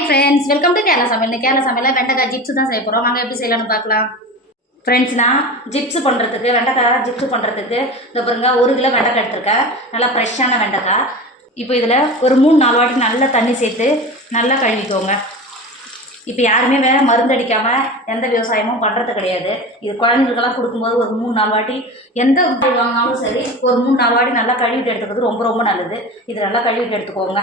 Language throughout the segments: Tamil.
Hi friends welcome to Kerala Samayal இந்த கேரளா சமையலில் வெண்டைக்காய் ஜிப்ஸ் தான் செய்ய போகிறோம் வாங்க எப்படி செய்யலாம்னு பார்க்கலாம். ஃப்ரெண்ட்ஸ் நான் ஜிப்ஸ் பண்ணுறதுக்கு வெண்டைக்காய் ஜிப்ஸ் பண்ணுறதுக்கு இந்த பாருங்க ஒரு கிலோ வெண்டைக்காய் எடுத்திருக்கேன். நல்லா ஃப்ரெஷ்ஷான வெண்டைக்காய். இப்போ இதில் ஒரு மூணு நாலு வாட்டி நல்லா தண்ணி சேர்த்து நல்லா கழுவிக்கோங்க. இப்போ யாருமே வேறு மருந்து அடிக்காமல் எந்த விவசாயமும் பண்ணுறது கிடையாது. இது குழந்தைங்களுக்கெல்லாம் கொடுக்கும்போது ஒரு மூணு நாலு வாட்டி எந்த வாங்கினாலும் சரி ஒரு மூணு நாலு வாட்டி நல்லா கழுவிட்டு எடுத்துக்கிறது ரொம்ப ரொம்ப நல்லது. இது நல்லா கழுவிட்டு எடுத்துக்கோங்க.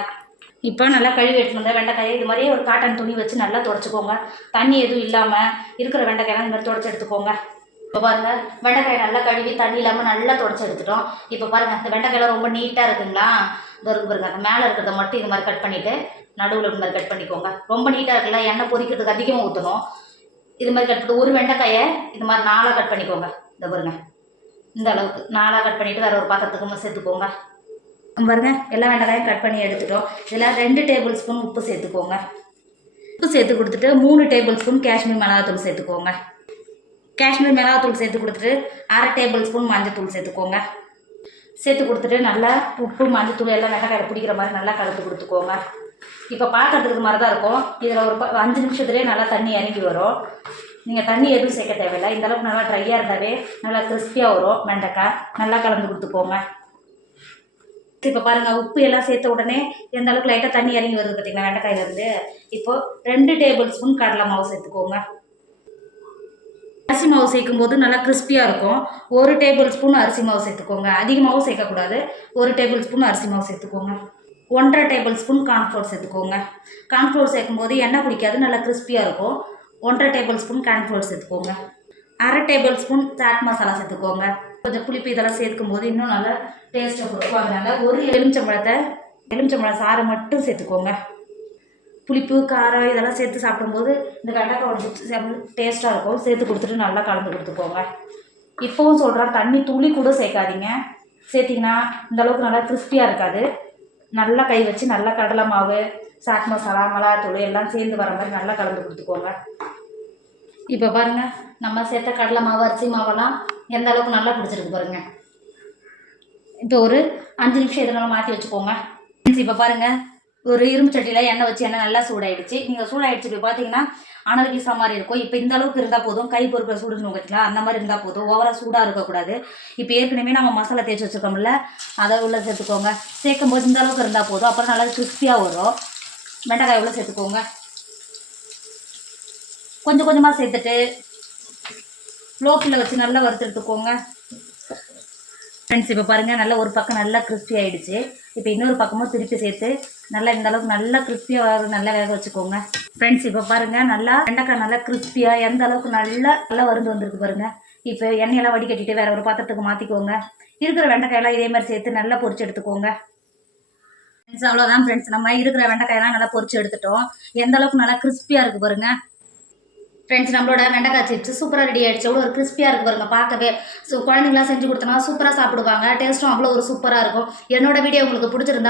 இப்போ நல்லா கழுவி எடுத்துட்டு வெண்டைக்காயை இது மாதிரியே ஒரு காட்டன் துணி வச்சு நல்லா துடைச்சிக்கோங்க. தண்ணி எதுவும் இல்லாமல் இருக்கிற வெண்டைக்காயெல்லாம் இந்த மாதிரி துடைச்சி எடுத்துக்கோங்க. இப்போ பாருங்க வெண்டைக்காய் நல்லா கழுவி தண்ணி இல்லாமல் நல்லா துடைச்சி எடுத்துட்டோம். இப்போ பாருங்க இந்த வெண்டைக்காயெல்லாம் ரொம்ப நீட்டாக இருக்குங்களா? இந்த இருக்கு பாருங்க அந்த மேலே இருக்கிறத மட்டும் இது மாதிரி கட் பண்ணிவிட்டு நடுவில் இந்த மாதிரி கட் பண்ணிக்கோங்க. ரொம்ப நீட்டாக இருக்குல்ல எண்ணெய் பொறிக்கிறதுக்கு அதிகமாக ஊற்றணும் இது மாதிரி கட் பண்ணி ஒரு வெண்டைக்காயை இது மாதிரி நாளாக கட் பண்ணிக்கோங்க. இந்த பாருங்க இந்த அளவுக்கு நாளாக கட் பண்ணிவிட்டு வேற ஒரு பாத்திரத்துக்கு சேர்த்துக்கோங்க. பாருங்க எல்லா வெண்டைக்காயும் கட் பண்ணி எடுத்துட்டோம். இதில் ரெண்டு டேபிள் ஸ்பூன் உப்பு சேர்த்துக்கோங்க. உப்பு சேர்த்து கொடுத்துட்டு மூணு டேபிள் ஸ்பூன் காஷ்மீர் மிளகாத்தூள் சேர்த்துக்கோங்க. காஷ்மீர் மிளகாத்தூள் சேர்த்து கொடுத்துட்டு அரை டேபிள் ஸ்பூன் மஞ்சத்தூள் சேர்த்துக்கோங்க. சேர்த்து கொடுத்துட்டு நல்லா உப்பு மஞ்சத்தூள் எல்லாம் வெண்டைக்காயில் பிடிக்கிற மாதிரி நல்லா கலந்து கொடுத்துக்கோங்க. இப்போ பார்க்கறதுக்கு மாதிரி தான் இருக்கும். இதில் ஒரு ப- அஞ்சு நிமிஷத்துலேயே நல்லா தண்ணி இறங்கி வரும். நீங்கள் தண்ணி எதுவும் சேர்க்க தேவையில்லை. இந்த அளவுக்கு நல்லா ட்ரையாக இருந்தாவே நல்லா கிறிஸ்பியாக வரும். வெண்டைக்காய் நல்லா கலந்து கொடுத்துக்கோங்க. இப்போ பாருங்க உப்பு எல்லாம் சேர்த்த உடனே எந்த அளவுக்கு லைட்டாக தண்ணி இறங்கி வருது பார்த்தீங்களா வெண்டைக்காயிலேருந்து? இப்போ ரெண்டு டேபிள் ஸ்பூன் கடலை மாவு சேர்த்துக்கோங்க. அரிசி மாவு சேர்க்கும் போது நல்லா கிறிஸ்பியாக இருக்கும். ஒரு டேபிள் ஸ்பூன் அரிசி மாவு சேர்த்துக்கோங்க. அதிகமாகவும் சேர்க்கக்கூடாது. ஒரு டேபிள் ஸ்பூன் அரிசி மாவு சேர்த்துக்கோங்க. ஒன்றரை டேபிள் ஸ்பூன் கார்ன்ஃப்ளோர் சேர்த்துக்கோங்க. கார்ன்ஃப்ளோர் சேர்க்கும்போது எண்ணெய் பிடிக்காது நல்லா கிறிஸ்பியாக இருக்கும். ஒன்றரை டேபிள் ஸ்பூன் கார்ன்ஃப்ளோர் சேர்த்துக்கோங்க. அரை டேபிள் ஸ்பூன் சாட் மசாலா சேர்த்துக்கோங்க. கொஞ்சம் புளிப்பு இதெல்லாம் சேர்க்கும் போது இன்னும் நல்லா டேஸ்ட்டாக கொடுக்கும். அதனால ஒரு எலுமிச்சம்பழத்தை எலுமிச்சம்பழம் சாறை மட்டும் சேர்த்துக்கோங்க. புளிப்பு காரம் இதெல்லாம் சேர்த்து சாப்பிடும்போது இந்த வெண்டைக்காய் சிப்ஸ் டேஸ்ட்டாக இருக்கும். சேர்த்து கொடுத்துட்டு நல்லா கலந்து கொடுத்துக்கோங்க. இப்போவும் சொல்கிறேன் தண்ணி துளி கூட சேர்க்காதீங்க. சேர்த்திங்கன்னா இந்த அளவுக்கு நல்லா கிறிஸ்பியாக இருக்காது. நல்லா கை வச்சு நல்லா கடலை மாவு சாட் மசாலா மிளகாத்தூள் எல்லாம் சேர்ந்து வர மாதிரி நல்லா கலந்து கொடுத்துக்கோங்க. இப்போ பாருங்கள் நம்ம சேர்த்த கடலை மாவு அரிசி மாவெல்லாம் எந்த அளவுக்கு நல்லா பிடிச்சிருக்கு பாருங்க. இப்போ ஒரு அஞ்சு நிமிஷம் இதெல்லாம் மாற்றி வச்சுக்கோங்க. இப்போ பாருங்க. ஒரு இரும்பு சட்டியில் எண்ணெய் வச்சு எண்ணெய் நல்லா சூடாயிடுச்சு. நீங்கள் சூடாயிடுச்சு இப்போ பார்த்தீங்கன்னா அனல் வீசுற மாதிரி இருக்கும். இப்போ இந்த அளவுக்கு இருந்தால் போதும். கை பொறுக்கிற சூடுன்னு பார்த்தீங்களா அந்த மாதிரி இருந்தால் போதும். ஓவராக சூடாக இருக்கக்கூடாது. இப்போ ஏற்கனவே நம்ம மசாலா தேய்ச்சி வச்சுருக்கோம்ல அதை உள்ள சேர்த்துக்கோங்க. சேர்க்கும் போது இந்த அளவுக்கு இருந்தால் போதும். அப்புறம் நல்லா கிறிஸ்பியாக வரும். வெண்டைக்காய் உள்ள சேர்த்துக்கோங்க. கொஞ்சம் கொஞ்சமாக சேர்த்துட்டு லோக்கில் வச்சு நல்லா வறுத்து எடுத்துக்கோங்க. ஃப்ரெண்ட்ஸ் இப்போ பாருங்கள் நல்லா ஒரு பக்கம் நல்லா கிறிஸ்பி ஆயிடுச்சு. இப்போ இன்னொரு பக்கமும் திருப்பி சேர்த்து நல்லா இந்த அளவுக்கு நல்லா கிறிஸ்பியாக நல்லா வேக வச்சுக்கோங்க. ஃப்ரெண்ட்ஸ் இப்போ பாருங்கள் நல்லா வெண்டைக்காய் நல்லா கிறிஸ்பியாக எந்த அளவுக்கு நல்லா நல்லா வருந்து வந்திருக்கு பாருங்கள் இப்போ எண்ணெயெல்லாம் வடிகட்டிட்டு வேற ஒரு பாத்திரத்துக்கு மாற்றிக்கோங்க இருக்கிற வெண்டைக்காயெல்லாம் இதே மாதிரி சேர்த்து நல்லா பொரிச்சு எடுத்துக்கோங்க. ஃப்ரெண்ட்ஸ் அவ்வளோதான் ஃப்ரெண்ட்ஸ் நம்ம இருக்கிற வெண்டைக்காயெல்லாம் நல்லா பொரிச்சு எடுத்துட்டோம். எந்த அளவுக்கு நல்லா கிறிஸ்பியாக இருக்குது பாருங்க. ஃப்ரெண்ட்ஸ் நம்மளோட வெண்டைக்காய் சிப்ஸ் சூப்பராக ரெடி ஆயிடுச்சு. அவ்வளோ ஒரு கிறிஸ்பியாக இருக்கு பாருங்க பார்க்கவே. ஸோ குழந்தைங்களாம் செஞ்சு கொடுத்தோம்னா சூப்பராக சாப்பிடுவாங்க. டேஸ்ட்டும் அவ்வளோ ஒரு சூப்பராக இருக்கும். என்னோட வீடியோ உங்களுக்கு பிடிச்சிருந்தா